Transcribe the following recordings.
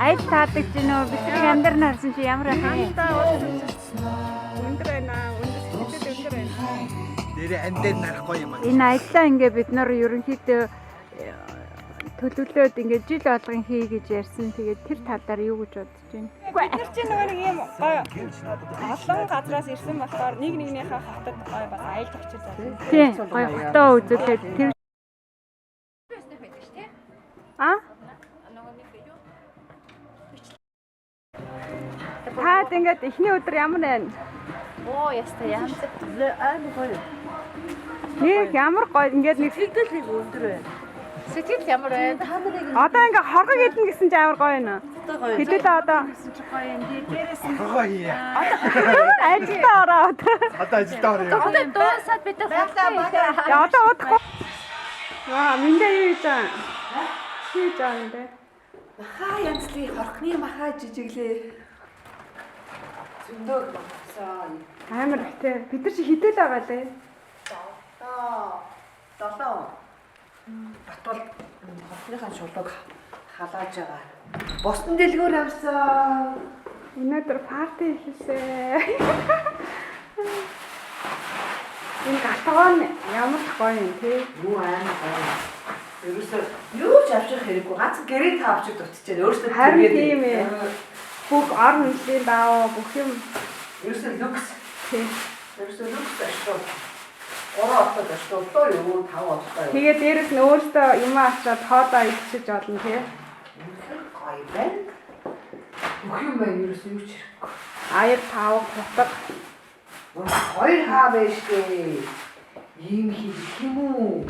Айл таадаг ч нөө бисрийг амдар нарсан чи ямар ахаа. Өндөр байна. Өндөр байна. Дээрээ амдэр нарахгүй юм аа. Энэ аяллаа ингээ бид нар ерөнхийдөө төлөвлөөд ингээ жил болгон хий гэж ярьсан. Тэгээд тэр талаар юу гэж бодож байна? Бид нар чинь нөгөө нэг юм гоё олон газраас ирсэн болохоор нэг нэгнийхээ хотод гоё бас аялж очиж байна. Тийм, гоё хотоо үзүүлээд тэр Таад ингээд эхний өдөр ямар байна? Оо яста янз гоё. Нэг ямар гоё ингээд нэг Сэтгэл нэг өндөр байна. Сэтгэл ямар байна? Та нарыг одоо ингээ хоргог идэн гэсэн чи амар гоё байна. Хэдүүлээ одоо гоё юм. Дээрээс нь Хоо хий. ажилдаа ороод. Одоо ажилдаа орё. одоо дуусаад бид нар Одоо удахгүй. Ваа, миндээ юу хийж байгаа? Хийж байгаа юм бэ? махаа янзлын хорхны махаа жижиглээ. Зөндөөр багсаа. Амар ихтэй. Бид нар чи хідэл байгаа лээ. Долоо. Батбол хорхныхаа шулууг халааж байгаа. Босдон дэлгүүр авсан. Өнөөдөр парти хийсэн. Энэ галтгоон ямар ч гоё юм тий. Юу аана гоё. Ерөөсөө юу ч авчих хэрэггүй. Ганц гэрээ тавьчих дутчихжээ. Өөрөөсөө Харин тийм ээ. Бүх орон нутгийн даав бүх юм ерөөсөө люкс. тий. Ерөөсөө люкс ашиг. Ороо отод ашиг. Одоо юу 5 удаа. Тэгээд дээрэс нь өөртөө юм авчаад хоолоо идчихэж болно тий. Гоё байна. Бүх юм байна ерөөсөө юу ч хэрэггүй. Аяр тавг хутаг. Хоёр хаа байж тээ. Ийм хийх юм уу?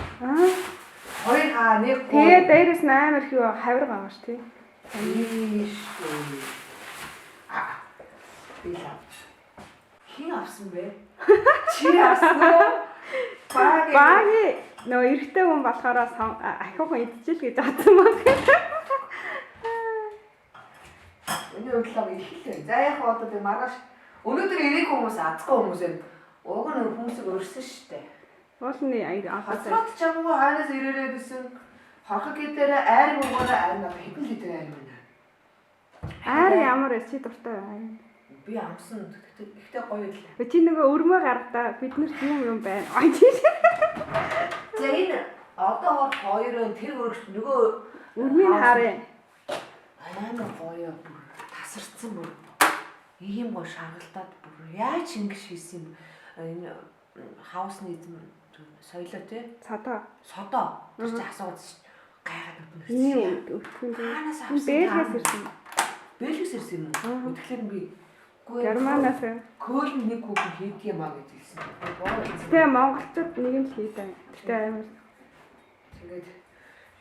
Хоёр хаа нэг гоо. Тэгээд дээрэс нь амар их хавир байгаа ш тий. Ийш. Била. Хин авсан бэ? Чи авсан уу? Баги нөө эрэгтэй хүн болохоор ахиухан идчихэл гэж бодсон баг. Өний өглөө ихлээ. За яг одоо би маргааш өнөөдөр ирэх хүмүүс азгүй хүмүүс байна. Уг нь хүмүүсийг өрсөн шүү дээ. Уулны аяа Хацрат ч юм уу хайнаас ирээрээ гэсэн хорхог гэдээр айр мөнгөөрөө айр надад хэдэн литр айр байна. Аар ямар чи дуртай байна. Би амсан ихтэй гоё байлаа. Чи нөгөө өрмөө гаргадаа бид нар юм байна. Ой чи. За энэ одоо хоёрын тэр өргөч нөгөө Өрмийн харъя. амар гоё бүр тасарсан бүр ийм гоё шаргалтаад бүр яаж ингэж хийсэн юм энэ хаусны эзэм соёлоо тий Цадаа. содоо тэр чи асуугаад шүү гайхаад өгнө. Ийм өвтгөн. Хаанаас авсан? Бэлгээс ирсэн. Бэлгээс ирсэн юм уу? Тэгэхээр би Германаас. Кöln нэг хүүхэн хийдэг юм аа гэж хэлсэн. Тэгээ монголчууд нэг юм л хийдэг. Тэгтээ амар. Тэгээд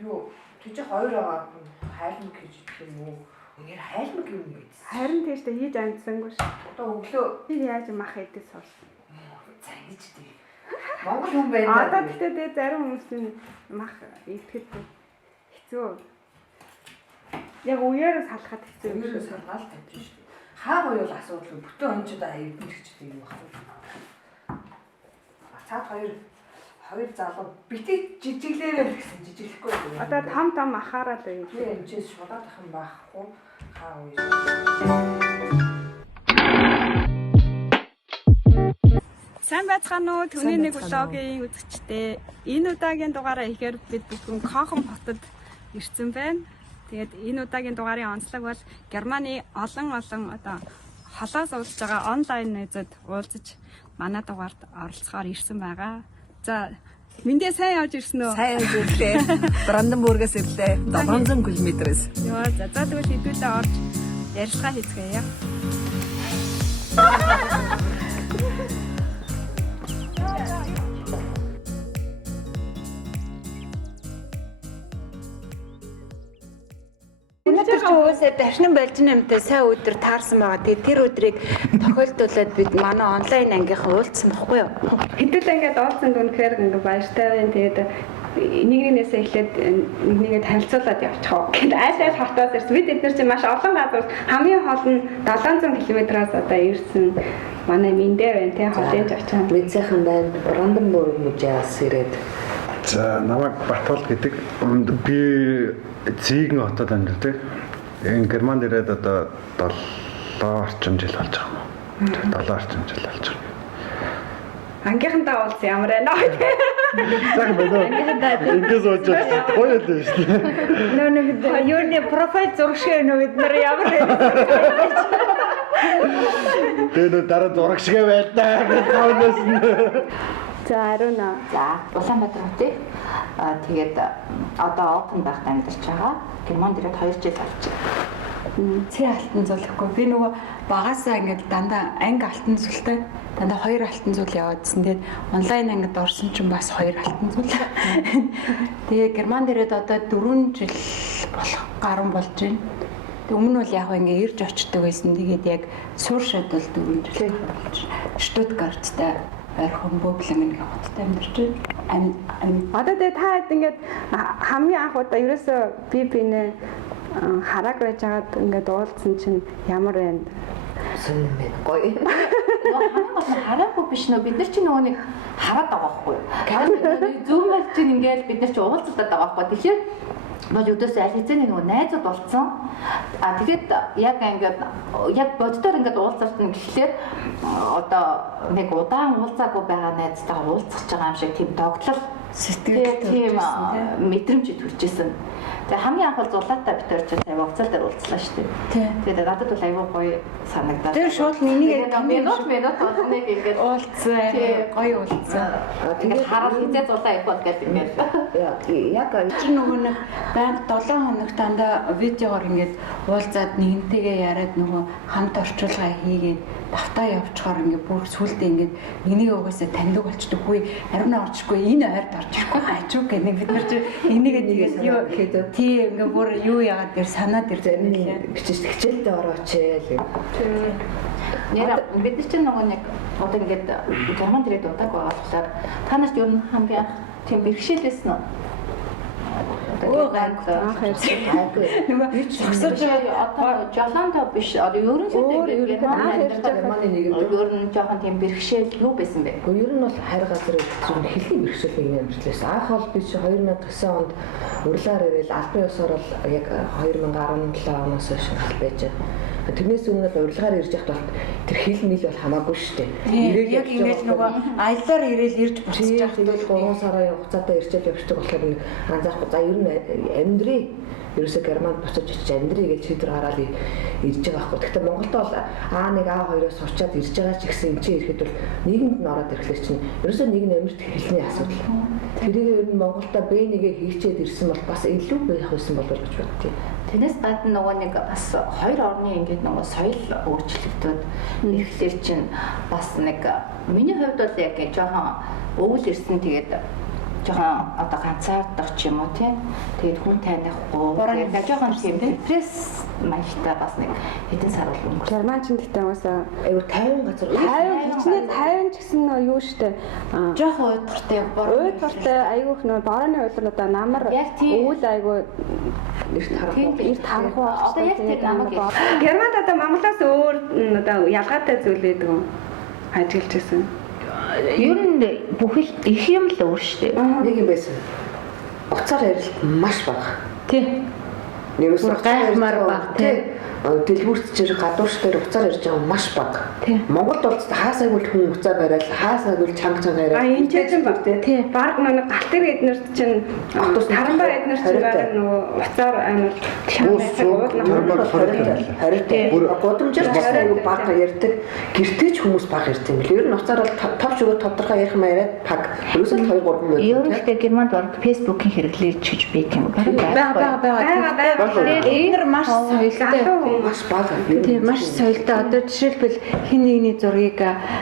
юу тийч хоёр аваад хайлмаг хийж идэх юм уу? Үнээр хайлмаг юм гэсэн. Харин тийштэй хийж амжсангүй ш. Одоо өглөө Би яаж мах идэх сууш. за ингэж дээ. Монгол хүн байна. Одоо тэгтээ зарим хүмүүсийн мах идэхэд хэцүү. Яг үеэрээ салахад хэцүү юм Өөрөөс шиг. салгаал тавьж шүү. Хаа гоё л асуудал бүтэн онцод аяд гэж юм байна. Цаад хоёр залуу битээ жижиглээрээ л гэсэн жижиглэхгүй юм. Одоо том махаараа л юм. би энэ ч шулаад ах юм байхгүй. Хаа гоё. Сайн байцгаана уу? Түүний нэг влогийн үзэгчдээ. Энэ удаагийн дугаараа ихээр бид бүхэн Кохон хотод ирсэн байна. Тэгээд энэ удаагийн дугаарын онцлог бол Германы олон одоо холоос уулзж байгаа онлайн найзууд уулзаж манай дугаард оролцохоор ирсэн байгаа. За Миндээ сайн явж ирсэн үү? Сайн явж ирлээ. Бранденбургээс ирлээ. 700 км-с. Йоо, за тэгвэл хэдүүлээ орж ярилцлага хийцгээе. Өнөөдөр ч уусаа дашнан балжин амтай сайн өдөр таарсан байгаа. Тэгээд тэр өдрийг тохиолдуулаад бид манай онлайн ангийнхан уулзсан баггүй юу? Хэдүүлээ ингээд уулзсан дүнхээр ингээд баяртай байна. Тэгээд нэгнээс эхлээд нэгнийгээ танилцуулаад явчихав. Гэт айл хотоос ирсэн. Бид эдгээр чинь маш олон газар хамгийн хол нь 700 км-аас одоо ирсэн. Манай Миндээ байна тий хотын очоо. Мэдсэхэн байна. Бранденбург мужаас ирээд. За намайг Батбол гэдэг. Би Зигэн хотод амьдардаг. Энэ Германд ирээд одоо 7 орчим жил болж байгаа юм. 7 орчим жил болж байгаа. Ангийнхандаа уулз ямар байна аа. Цаг байна. Ингээс очиж гоё л шүү дээ. Нэг юуны профайл зуршээ нөө бид нар ямар байна. Тэгээд дараа зураг шигэ байлаа гэж тоонос нь. За Аруна. За Улаанбаатар хотыг тэгээд одоо open байхад амьдарч байгаа. Германд ирээд 2 жил болж байна. Цээ алтан зүйлэхгүй. Би нөгөө багасаа ингээд дандаа анги алтан зүйлтэй дандаа 2 алтан зүйл яваадсэн. Тэгээд онлайн ангид орсон чинь бас 2 алтан зүйл. Тэгээ Германд ирээд одоо 4 жил болох гарсан болж байна. Тэг өмнө бол яг ингээ ирж очдөг байсан. Тэгээд яг сууршаад бол 4 жил болж. Штутгарттай ойрхон Бөблингийн хотод амьдарч байна. Одоо тэгээ та хэд ингээд хамгийн анх удаа ерөөсөө бинээ харааг байж байгаад ингээд уулзсан чинь ямар байна? Сонирн байна. Гоё. Нөгөө хараагүй биш нөө бид нар чинь нөгөө нэг хараад байгаа байхгүй юу? Камер зүүмэл чинь ингээд бид нар чинь уулзалаад байгаа байхгүй. Тэгэхээр бол өдөөсөө аль хэзээ нөгөө найзууд болцсон. Тэгээд яг ингээд яг боддоор ингээд уулзалтна гэхлээр одоо нэг удаан уулзаагүй байгаа найзтайгаа уулзах гэж байгаа юм шиг тийм тогтлол сэтгэл тийм мэдрэмж төржсэн. Тэгээ хамгийн анх бол зулаатай битэр ч аяа уцал дээр уулзлаа шүү дээ. Тэгээд надад бол аяа гоё санагдаад. Тэр шууд нэнийг минут болгоныг ингээд уулзсан. Гоё уулзсан. Тэгээд хараад хизээ зулаа явах бол гэдэг ингээд. Яг чи нөгөө нэг банк 7 хоног дандаа видеогоор ингээд уулзаад нэгнтэйгээ яриад нөгөө хамт орчуулга хийгээд давтаа явчихаар ингээд бүр сүултээ ингээд энийг угаасаа таньдаг болчдөг. Хүй ариуна орчихгүй энэ ойрд орчихгүй хажуу гэх нэг бид нар чи энийгээ тийгээс юу хийдэг. Тий ингээд бүр юу яагаад тэр санаад ир зарим хичээлдээ орооч ээ. Яа бид нар чинь нөгөө нэг одоо ингээд Германд ирээд удааг байгаа болохоор та нарт юу хамгийн анх тийм бэрхшээл байсан уу? Нөгөө зогсож одоо жолоондоо биш одоо ерөнхийдөө Германы нийгэм ер нь жоохон тийм бэрхшээл юу байсан бэ? Ер нь бол хайр газар хэлхийн бэрхшээл нэг амжилтлаас анх бол би 2009 онд урьлаар ирээл албан ёсоор бол яг 2017 оноос хойш байж байгаа. Тэрнээс өмнө урьлаар ирж яхад бол тэр хэл мэл бол хамаагүй шүү дээ. Яг ингэж нөгөө аяллаар ирээл ирж буцаж яхад бол 3 сарын хугацаатай ирчээд явчихдаг болохоор анзаарахгүй за ер нь амьдрий ерөөсө Германд буцаж очиж амьдрий гэж шийдвэр гараад ирж байгаа байхгүй. Гэхдээ Монголд бол А1 А2-оос сурчаад ирж байгаа ч гэсэн энэ чинь ирэхэд бол нийгэмд нь ороод ирэхлээр чинь ерөөсө нэг нь амьд хэлний асуудал. Тэрийг ер нь Монголда Б1-ийг хийчээд ирсэн бол бас илүү байх байсан болов гэж боддгийг. Тэрнээс гадна нөгөө нэг бас хоёр орны ингээд нөгөө соёл өөрчлөлтүүд ирэхлээр чинь бас нэг миний хувьд бол яг жоохон өвөл ирсэн тэгээд жоохон одоо ганцаардах ч юм уу тийм тэгээд хүн танихгүй тэгээд жоохон тийм депресс маягтай бас нэг хэдэн сар бол өнгөрсөн. Герман ч гэдэг уусаа Аюу 50 газар 50 хичнээн 50 ч гэсэн юу штэ жоохон уйдгартай уйдгартай айгүйх нөө борооны уйлруудаа намар өвөл айгүй эрт харахгүй одоо яг тэр намайг Германд одоо Монголоос өөр одоо ялгаатай зүйл байдаг юм ажиглаж байсан. Ер нь бүхэл их юм л өөр штэ. нэг юм байсан. Уцаар ярилт маш бага. тий Ерөөсөө гайхмаар бага тий дэлгүүртчээр гадууш дээр уцаар ярьж байгаа маш бага. Монголд бол хаасайг үл хүн уцаар барайл, хаасайг үл чанга яриад. Энэ ч юм баг тий. Баг нэг галтэр эднэрт чинь таранбар эднэрт чинь байгаа нөгөө уцаар амар харин годомжир аюу бага ярьдаг. Гэртээ ч хүмүүс бага ярьдаг юм бэл. Ер нь уцаар бол товч өгөө тодорхой ярих маяад паг. Ерөөсөө 2 3 минут. Ерөнхийдөө Германд баг Facebook-ийн хэрэглэж гэж бийт юм. байгаа. Эдгээр маш соёлтой маш бага. тийм маш соёлтой. Одоо жишээлбэл хин нэгний зургийг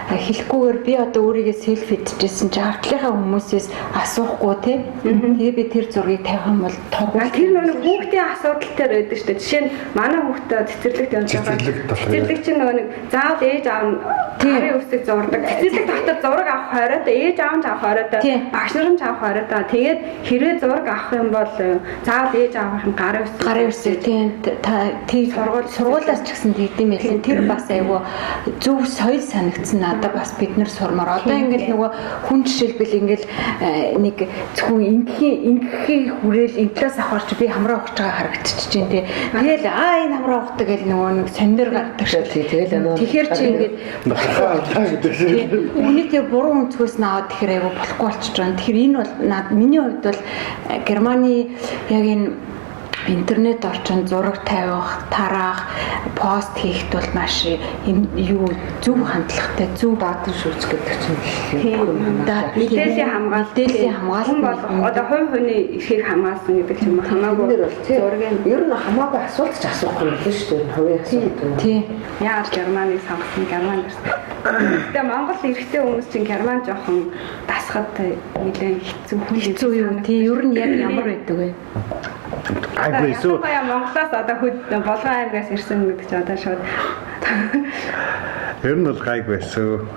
хэлэхгүйгээр би одоо өөрийгөө селфи хийжсэн чи хавтлынхаа хүмүүсээс асуухгүй тий. Тэгээ би тэр зургийг тавих юм бол тоггүй. Тэр нөгөө хүүхдийн асуудал төр байдаг шүү дээ. Жишээ нь манай хүүхдээ цэцэрлэгт явж байгаа. Цэцэрлэг чинь нөгөө нэг заавал ээж аав нь гарын үсэг зурдаг. Цэцэрлэг дотор зураг авах хориотой ээж аав нь авах хориотой багш нар нь авах хориотой. Тэгээд хэрвээ зураг авах юм бол заавал ээж аавынх нь гарын үсэг Гарын үсэг тийм сургуулиас ч гэсэн тэгдэм байлээ. Тэр бас айгүй зөв соёл санагдсан надад бас бид нар сурмаар. Одоо ингээл нөгөө хүн жишээлбэл ингээл нэг зөвхөн ингээхийн хүрээл интлээс авахарч би хамраа өгч байгаа харагдчих чинь тий. Тэгэл энэ хамраа өгдөг гэл нөгөө нэг сонир гардаг шүү. Тэгэл тэгэхээр чи ингээд үнэхээр буруу өнцгөөс нь аваад тэгэхээр айгүй болохгүй болчихж байгаа. Тэгэхээр энэ бол миний хувьд бол Германы яг энэ интернет орчинд зураг тавих, тараах, пост хийхэд бол маш юу зөв хандлагатай, зөв баатар шүүц гэдэг чинь мэдээллийн хамгаалалт хүн бол одоо хувь хүний эрхийг хамгаалсан гэдэг чинь хамаагүй зургийн ер нь хамаагүй асуулт ч асуухгүй юм шүү дээ. Хувийн асуулт. Тийм. яаж Германыг сонгосон, Герман гэсэн. Тэгээ Монгол эрэгтэй хүмүүс чинь Герман жоохон дасахад нэлээд хэцүү юу тийм ер нь яг ямар байдаг вэ? Айгүй шүү. Монголоос одоо Болгон аймгаас ирсэн гэдэг чинь одоо шууд Ер нь бол гайгүй байсан.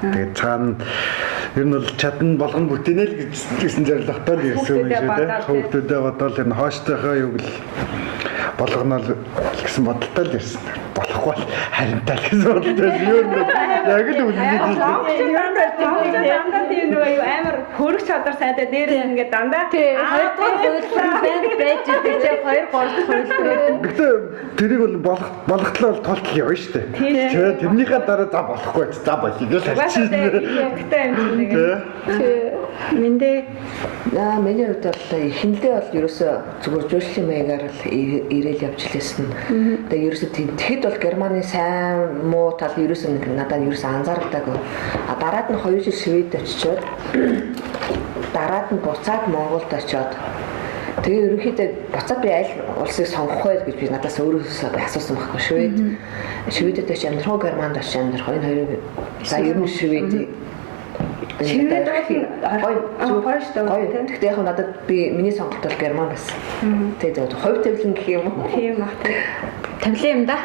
Тэгээд цаана ер нь бол чадна болгон бүтээнэ л гэсэн зорилготой л ирсэн юм шиг тийм. Хүүхдүүдэд бодвол энэ хооштойхоо юу гэл болгоно л гэсэн бодолтой л ирсэн. Болохгүй л харимтай л гэсэн бодолтой. Ер нь яг л дандаа тийм нөгөө амар хөрөх чадвар сайдаа дээрээс ингээд дандаа Хоёрдугаар хөвлөр байна байж байгаа чинь 2 3 хөвлөр. Гэтэ тэрийг бол болготлоо бол толтол явна шүү дээ. Тэгээ тэрнийхээ дараа за болохгүй за болъё гэж хэлчихсэн. Ягтай юм шиг нэг. Мэндээ миний хувьд бол эхэнлээ бол ерөөсөө зүгээр жуулчлалын маягаар л ирээл явж лээсэн. Тэгээ ерөөсөө тэгэхэд бол Германы сайн муу тал ерөөсөө надад ерөөсөө анзаарагдаагүй. Дараад нь 2 жил Швед очичоод дараад нь буцаад Монголд очиод тэгээ ерөнхийдөө буцаад би аль улсыг сонгох вэ гэж би надаас өөрөөсөө асуусан байхгүй Швед. Шведэд очиж амьдрах уу, Германд очиж амьдрах уу? Энэ хоёрыг за ер нь Швед Шивэд гоё шүү дээ. Тэгтээ яг надад би миний сонголт бол Герман байсан. Тэгээд хувь тавилан гэх юм уу? Тийм баг. тавлаа юм да.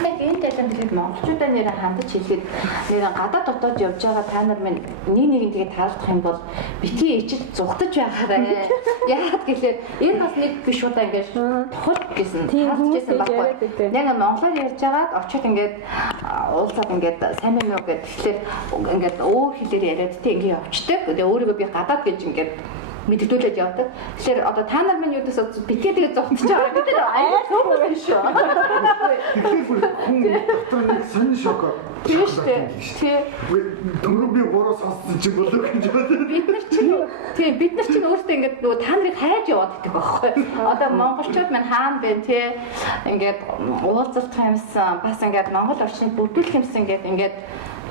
Яг энэ талаар тэгээд монголчуудаа нэрээ хандаж хэлэхэд нэрээ гадаад дотоод явж байгаа та нар минь нэг тэгээд таалдах юм бол битгий ичид зүгтаж байгаарай. Яагаад гэхээр энэ бас нэг биш удаа ингэж тухал гэсэн таалдчихсан байхгүй. Яг монголоор ярьж байгаад очиод ингээд уулзаад ингээд сайн байна уу гэд тэгэхээр ингээд өөр хэлээр яриад тэг ингээд явчдаг. Тэгээ өөрийгөө би гадаад гэж ингээд мэддүүлээд явдаг. Тэгэхээр одоо та нар минь юу гэсэн битгээ тэгээ зогтож байгаа. Бид нар аяа цөөхөн биш шүү. Тэгэхээр хүн дотор нэг сонь шок. Тийм шүү дээ. Түрүү би бороо сонссон чинь болов гэж бодсон. Бид нар чинь өөртөө ингээд нөгөө та нарыг хайж яваад байдаг байхгүй. Одоо монголчууд маань хаана бэ те ингээд уулзалт юмсан бас ингээд монгол орчныг бүрдүүлэх юмсан ингээд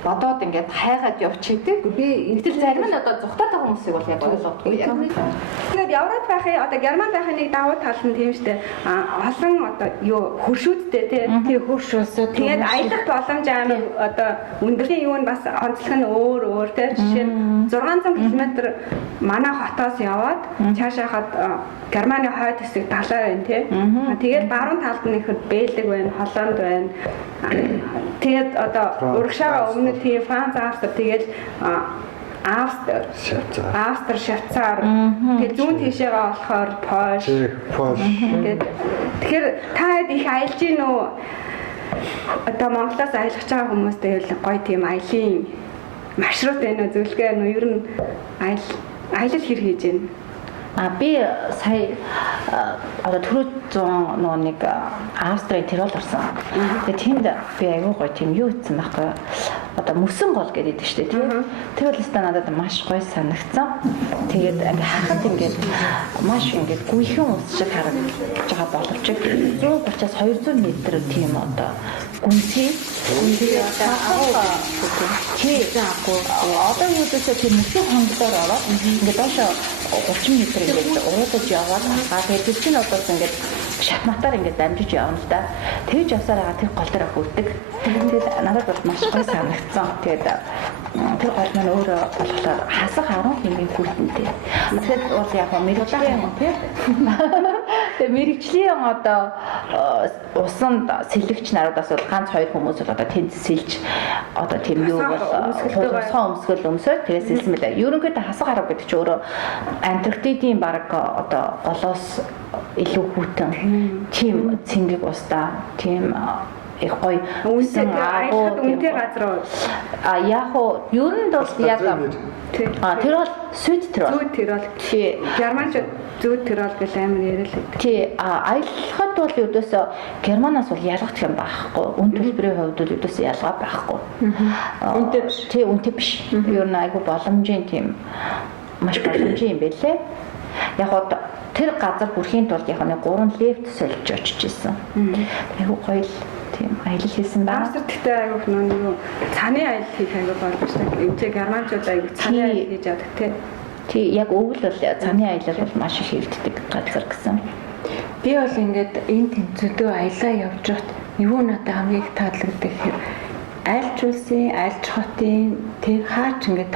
бодоод ингээд хайгаад явчихдаг. Би энэ зарим нь одоо зүхтаад байгаа хүмүүсийг бол яг ойлгохгүй. Тэгээд Европ байхын одоо Герман байхын нэг давуу тал нь тийм шүү дээ. Олон одоо юу хөршүүдтэй тийм хөрш усууд. Тэгээд аялах боломж амар одоо өндөрлийн юу нь бас онцлог нь өөр тийм. Жишээ нь 600 км манай хотоос яваад цаашаа хад Германы хойд хэсэг талаа байна тийм. Тэгээд баруун талд нь ихэд Бэлэг байна, Холланд байна. Тэгээд одоо урагшаага өмнө тийм Франц, Австри тэгээд Австри, Швейцар тэгээд зүүн тийшээгээ болохоор Польш. Тэгэхээр та хэд их аялж гин үү? Одоо Монголоос аялах байгаа хүмүүстэй гоё тийм аялын маршрут байна уу, зөвлөгөө байна уу? Ер нь аялал хэр хийж байна? Би сая одоо түрүү 100 нэг Австрийн Тирол орсон. Тэгээд тэнд би аягүй гоё тийм юу хийсэн байхгүй. Одоо мөсөн гол гэдэг шүү дээ тийм. Тэр бол өстой надад маш гоё санагдсан. Тэгээд хахад ингээд маш ингээд гүйхэн ус шиг харагдаж байгаа боловч 130-аас 200 м тийм одоо гүнсээ одоо юу гэсэн тийм мөсөн хонгодоор ороод ингээд доошоо 30 м ингээд уруудаж яваад тэгээд тэр чинь одоо ингээд шатматаар ингээд дамжиж явна л да. Тэгж явсаар байгаа тэр гол дээр хөвдөг. Тэгээд надад бол маш гоё санагдсан. Тэгээд тэр гол маань өөрөө болохоор хасах 10 хэвийн хүүтэнтэй. Тэгэхээр бол яг мэдээлэл юм тийм. Тэгээ мэрэгжлийн одоо усанд сэлгэгч наруудаас бол ганц 2 хүмүүс бол одоо тэнд сэлж одоо тийм юу бол хусгал өмсөд тэгээ сэлсэн мэлээ. Ерөнхийдөө хасаг харав гэдэг чинь өөрөө Антарктидын баг одоо голоос илүү хүйтэн тийм цэнгэг устаа тийм их гоё үнэтэй аялахад үнэтэй газар яг уу юу нь бол яг тэр бол Сүд Тирол. Зүуд Тирол. Германчууд Зүуд Тирол гэж амар ярил л. Тий аялахад бол юудаас Германаас бол ялгах юм байхгүй. Үн төлбөрийн хувьд бол юудаас ялгаа байхгүй. Үнэтэй биш. Тий үнэтэй биш. Юу нэг айгу боломжийн тийм маш боломжийн юм байлээ. Яг уу тэр газар хүрэхийн тулд яг нэг 3 лифт сольж очиж исэн. Айгу гоё л тийм аялал хийсэн ба. Австрид гэхдээ айгу нөгөө цааны аялал хийх айгу боломжтой. Эвчээ германчууд айгу цааны аялал хийж явдаг тий. Тий яг өвөл бол цааны аялал бол маш их хийгддэг газар гэсэн. Би бол ингээд энэ тэмцээдөө аялаа явж байхад юу надад хамгийн их таалагддаг гэхээр айлч улсын, айлч хотын тэр хаач ингээд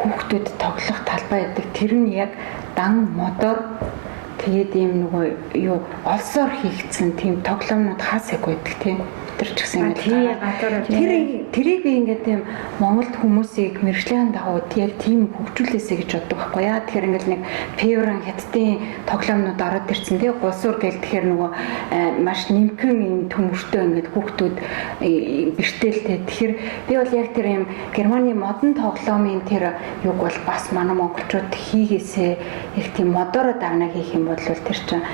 хүүхдүүд тоглох талбай байдаг. Тэр нь яг дан модоор тэгээд ийм нөгөө юу олсоор хийгдсэн тийм тоглоомнууд хаасаг байдаг тийм. Тэр ч гэсэн ингээд тэрийг би ингээд тийм Монголд хүмүүсийг мэржлийн дагуу яг тийм хөгжүүлээсэй гэж боддог байхгүй яа. Тэгэхээр ингээд нэг Певрон хятадын тоглоомнууд ороод ирсэн тийм гулсуур гэл тэгэхээр нөгөө маш нэмхэн юм төмөртэй ингээд хүүхдүүд бэртээлтэй. Тэгэхээр би бол яг тэр юм Германы модон тоглоомын тэр юг бол бас манай монголчууд хийгээсээ яг тийм модороо давна хийх юм бол тэр чинь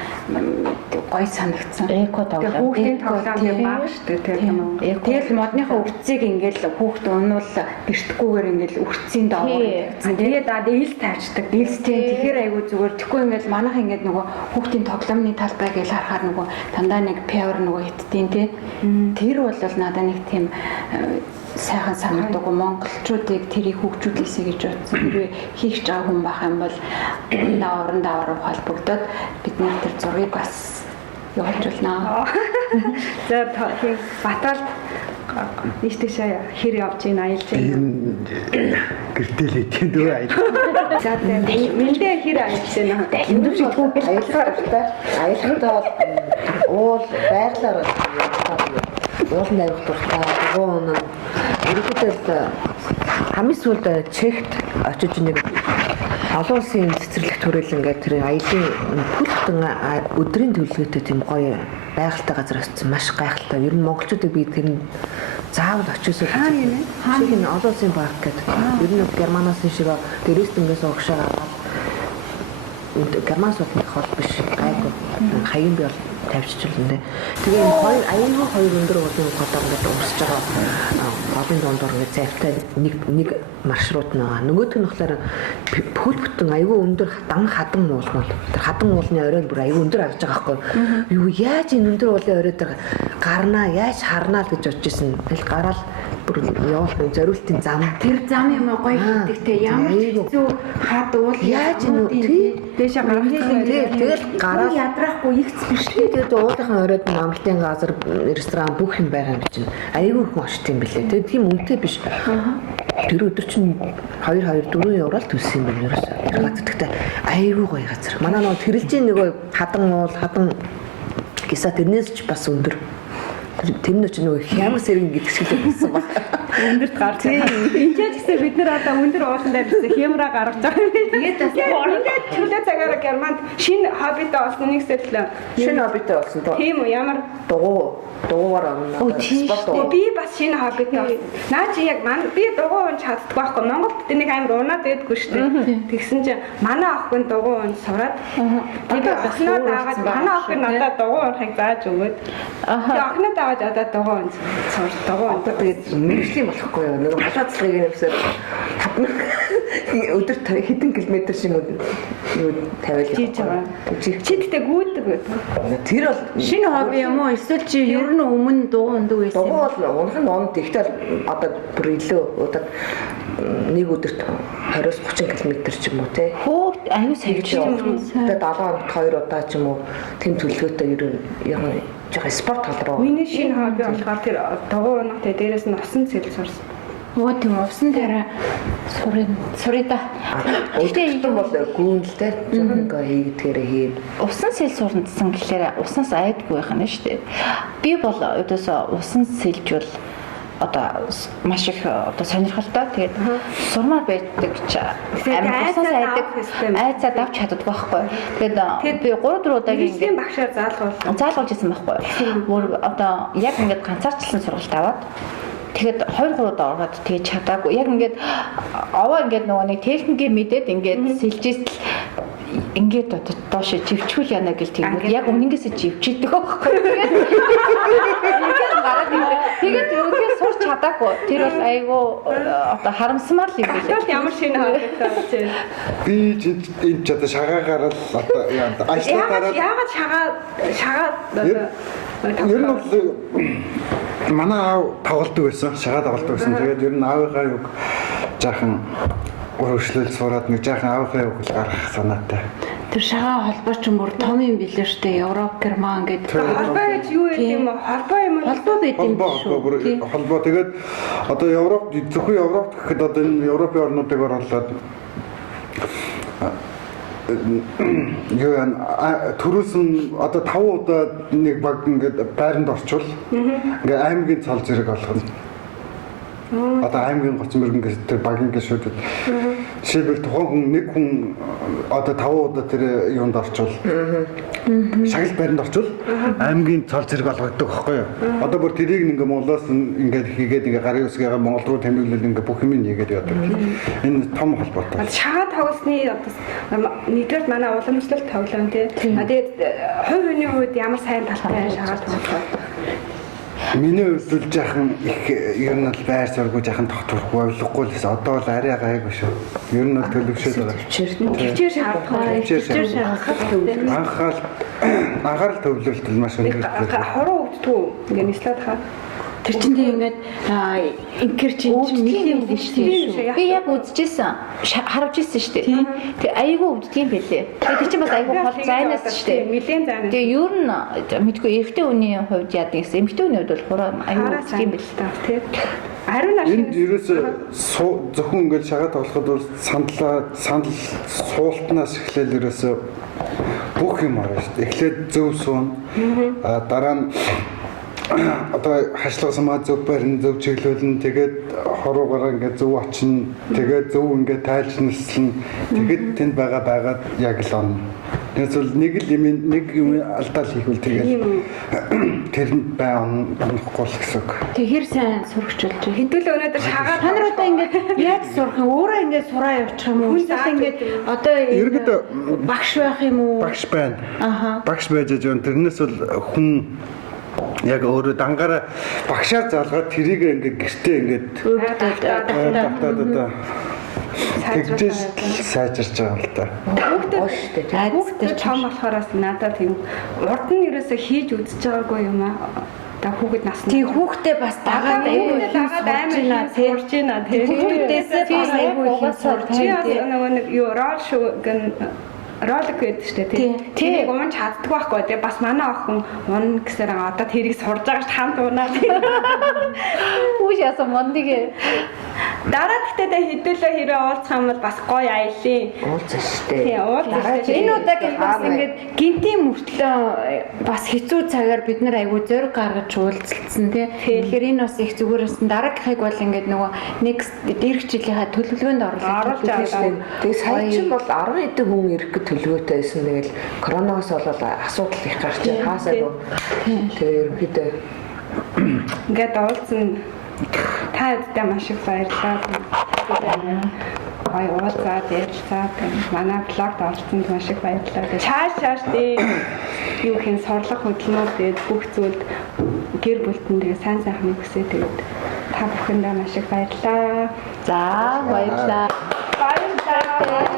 гоё санагдсан. Эко тоглоом. Хүүхдийн тоглоом юм баг шүү. Тэгэл модныхаа үрцгийг ингээл хүүхд унуул бэртгүүгээр ингээл үрцийн доогоор тавьсан. Тэгээд дээл тавьчихдаг. Дээлстэй тэгэхээр айгүй зүгээр. Тэгэхгүй ингээл манайх ингээд нөгөө хүүхдийн тоглоомны талбай гэж харахаар нөгөө дандаа нэг певр нөгөө хиттийн тий. Тэр бол надад нэг тийм сайхан санагддаг. Монголчуудыг тэрийг хөгжүүлээсэй гэж бодсон. Хэрвээ хийх гэж байгаа хүн байх юм бол орон даваар холбогдоод бид нэр тэр зургийг бас явуулж байна. За тийм Баталд ийштэйшээ хэр явж ийн аялж ийн. Гэртээ л идэв дөө аялал. За тийм мэндээ хэр аялж байна. Эндүү шиггүй аялахаар байна. Аялахдаа бол уул байглаар уулын авих дуртай гоо ерөнхийдөө хамгийн сүүлд Чехт очиж нэг олон улсын цэцэрлэгт хүрэл ингээд тэр аялын бүлтэн өдрийн төлөвлөгөөтэй тийм гоё байгальтай газар очсон маш гайхалтай. Ер нь монголчуудыг би тэр заавал очиосоо Чехийн олон улсын парк гэдэг. Ер нь Германаас шиг дээрээс тэнгээс огшоо аваад Германс бол хол биш гайгүй хаян би бол тавьчихлаа. Тэгээ энэ хоёр аюулгүй хоёр өндөр уулын голоор ингээд урсж байгаа голын дундуур ингээд завтай нэг маршрут байгаа. Нөгөөх нь болохоор бүхэл бүтэн аюулгүй өндөр хадан уулнал. Тэр хадан уулны оройн бүр аюулгүй өндөр харж байгаа байхгүй юу? Яаж энэ өндөр уулын орой дээр гарнаа, яаж харнаа л гэж бодож исэн. Тэгэл гараал бүр явах зориултын зам. Тэр зам юм гоё хийдэгтэй ямар хэцүү хад уул яаж энэ дэшээ гарах тэгэл гараа ядрахгүй ихц биш. Тэгээд уулынхаа оройд амралтын газар, ресторан бүх юм байгаа юм чинь. Аюулгүй хүн очт юм бэлээ. Тэгээд тийм үнэтэй биш. Тэр өдөр чинь 2-4 евро л төлсөн юм байна ерөөсөө. Тэр газар гэхдээ аюулгүй гоё газар. Манай нөгөө тэрэлжийн нөгөө хадан уул, хадан гиса тэрнээс ч бас өндөр. Тэр нь ч нөгөө хямаг сэргэн гэдэг шиг л болсон баг. Өндөрт гарч байгаа. Энд ч гэсэн бид нар одоо өндөр уулан дээр гэсэн хямраа гаргаж байгаа. Тэгээд ингээд чөлөө цагаараа Германд шинэ хоббитой болсон нэгсэлээ. Шинэ хоббитой болсон доо. Тийм үү ямар дугуугаар орно. Би бас шинэ хоббитой болсон. Наа чи яг би дугуй унж чаддаг байхгүй. Монголд тэнийг амар унаад байдгүй шүү дээ. Тэгсэн чинь манай охин дугуй унж сураад тэгээд охиноо даагаад манай охин надад дугуй унахыг зааж өгөөд. Тэгээд охиноо даагаад одоо дугуй унж сурч дугуй унж тэгээд мэрэгжлийн болохгүй юу? Нэг халаацлагыг нэмсээр өдөрт хэдэн километр шиг юу тавиал явах. Чи тэгтээ гүйдэг байдаг. Тэр бол шинэ хобби юм уу? Эсвэл чи ер нь өмнө дугуй ундаг байсан юм? Дугуй бол унах нь онд ихтэй одоо бүр илүү удаа нэг өдөрт 20-30 км ч юм уу те. Хөөхт аюу сахиж юм. Тэгээд 7 хоногт 2 удаа ч юм уу тэм төлөвлөгөөтэй ер нь яг жоо спорт тал руу. Миний шинэ хобби болохоор тэр дугуй унах тэ дээрээс нь усан цэл сурсан. Өө тийм усан тарай сурыг да. Гэхдээ юм бол гүнэлтэй жоохон хийгдгээрээ хийн. Усан сэл сурнадсан гэхээр уснаас айдгүй байх нь шүү дээ. Би бол өдөөсөө усан сэлжүүл одоо маш их одоо сонирхолтой. Тэгээд сурмаар байдаг ч уснаас айцаад авч чаддаг байхгүй. Тэгээд би 3-4 удаагийн Ингээд багшаар заалгуулж исэн байхгүй. Бүр одоо яг ингээд ганцаарчлан сургалт аваад тэгэхэд 2-3 удаа ороод тэгээд чадаагүй. Яг ингээд овоо ингээд нөгөө нэг техникийг мэдээд ингээд сэлжээс ингээд одоо доош живчүүл яана гэл тэгвэл яг үнэнгээсээ живчээдэг байхгүй. Тэгээд өөрөөр сурч чадаагүй. Тэр бол айгүй одоо харамсмаар л юм билээ. ямар шинэ хавтаа чинь. Би энэ ч одоо шагаагаар л одоо ажлаараа Яагаад шагаад ер нь бол манай аав тоглодог байсан, шагаа тоглодог байсан. Тэгээд ер нь аавынхаа юг жаахан өргөжлөл сураад нэг жаахан аавынхаа юг гаргах санаатай. Тэр шагаа холбоо ч бүр том юм билээ штэ. Европ, Герман гэдэг. холбоо гэж юу юм бэ? Холбоо юм уу? Холбоо байт юм шүү. Холбоо тэгээд одоо Европ зөвхөн Европ гэхэд одоо энэ Европын орнуудыг оруулаад түрүүс нь одоо 5 удаа нэг баг ингээд байранд орчвол ингээд аймгийн цол зэрэг болгоно. Одоо аймгийн 30 мөргөн гэж тэр багийн гişүүдэд жишээлбэл тухайн хүн нэг хүн одоо 5 удаа тэр юунд орчвол шагнал байранд орчвол аймгийн цол зэрэг болгогддог байхгүй юу? Одоо бүр тэрийг ингээ Монголоос ингээд хийгээд ингээ гарын үсгээ Монгол руу тэмдэглэл ингээ бүх юм хийгээд явдаг. Энэ том холбоотой. Шагаа тоглосны одоо нэгдүгээр манай уламжлалт тоглоом тий. Тэгээд хувь хүний хувьд ямар сайн талтай шагаа тоглох вэ? Миний хувьд жаахан их ер нь бол байр сургуу жаахан тогтворгүй ойлгохгүй л байсан. Одоо бол арай гайгүй шүү. Ер нь бол төлөвшөл байгаа. Хичээр шаардлагатай. Анхаарал төвлөрөлт маш өндөр. Хороо өвддгүү ингээ нислээд хаа. Тэр чинь тийм ингээд инкер чинь нэлийн юм шүү дээ. Би яг үзчихсэн. Харавж ирсэн шүү дээ. Тэг айгүй өвддөг юм бэлээ. Тэр чинь бас айгүй хол зайнаас шүү дээ. Нилийн зайнаас. Тэгээ ер нь мэдгүй эрэгтэй хүний хувьд яадаг гэсэн. Эмэгтэй хүний хувьд бол хураа айгүй өвддөг юм бэлээ. Тий. Ариун ашиг. Энд ерөөсөө зөвхөн ингээд шагаа тоглоход бол сандал суултнаас эхлээл ерөөсөө бүх юм орно шүү дээ. Эхлээд зөв суун. Дараа нь одоо хашлагсамаа зөв барин зөв чиглүүлэн тэгээд хоруугаараа ингээд зөв очино тэгээд зөв ингээд тайлбарлана тэгээд тэнд байгаад яг л он. Тэгвэл нэг юм алдаал хийхвэл тэгээд тэр бай онохгүй л гэсэн үг. Тэгэхэр сайн сурагч болж байна. Хэдүүл өнөөдөр шагаа Та нар одоо ингээд яаж сурах юм? Өөрөө ингээд сураа явуучих юм уу? Эсвэл ингээд одоо Ерөнхийдөө багш байх юм уу? багш байна. Багш байж байгаа. Тэрнээс бол хүн яг өөрөө дангаараа багшаар залгаад тэрийг ингээд гэртээ ингээд тэгжээс сайжирч байгаа л да. Хүүхдээ том болохоос надад тийм урд нь ерөөсөө хийж үзэж байгаагүй юм аа. Та хүүхэд насны. Тийм хүүхдээ бас дагаад аймаг сурж байна тийм. Хүүхдүүдээс бас айгүй их сурж байна. Нөгөө нэг юу рол шүү гэн ролик гэдэг шүү дээ тийм. Унж чаддаг байхгүй. Тэгээ бас манай охин унна гэсээр одоо тэрийг сурж байгаа ш хамт унаа. Үгүй яасан мондыг Дараа гэхдээ хэдүүлээ хэрэг уулзах юм бол бас гоё аялын. Уулзах штэ. Тийм уулзах. Энэ удаагийн бас ингээд гинтийн мөртлөө бас хэцүү цагаар бид нар айгүй зориг гаргаж уулзалцсан тий. Тэгэхээр энэ бас их зүгээрсэн дараагийнхыг бол ингээд нөгөө next дээрх жилийнхаа төлөвлөгөөнд оруулж байгаа. Тэгээ сая чинь бол 10 хэдэн хүн ирэх гэж төлөвлөгөөтэй байсан. Тэгэл коронавигоос болоод асуудал их гарч байгаа. Хаасаагүй. Тэгээ ерөнхийдөө ингээд уулзсан та дэдээ маш их баярлалаа. Ой уулзаад ярилцаад манай блогт орсон маш их баярлалаа. Чааш дээ юу хэн сорлох хөдөлмөр тэгээд бүх зүйлд гэр бүлтэн тэгээ сайн сайхныг хүсээ тэгээд та бүхэндээ маш их баярлалаа. За баярлалаа. Баярлалаа.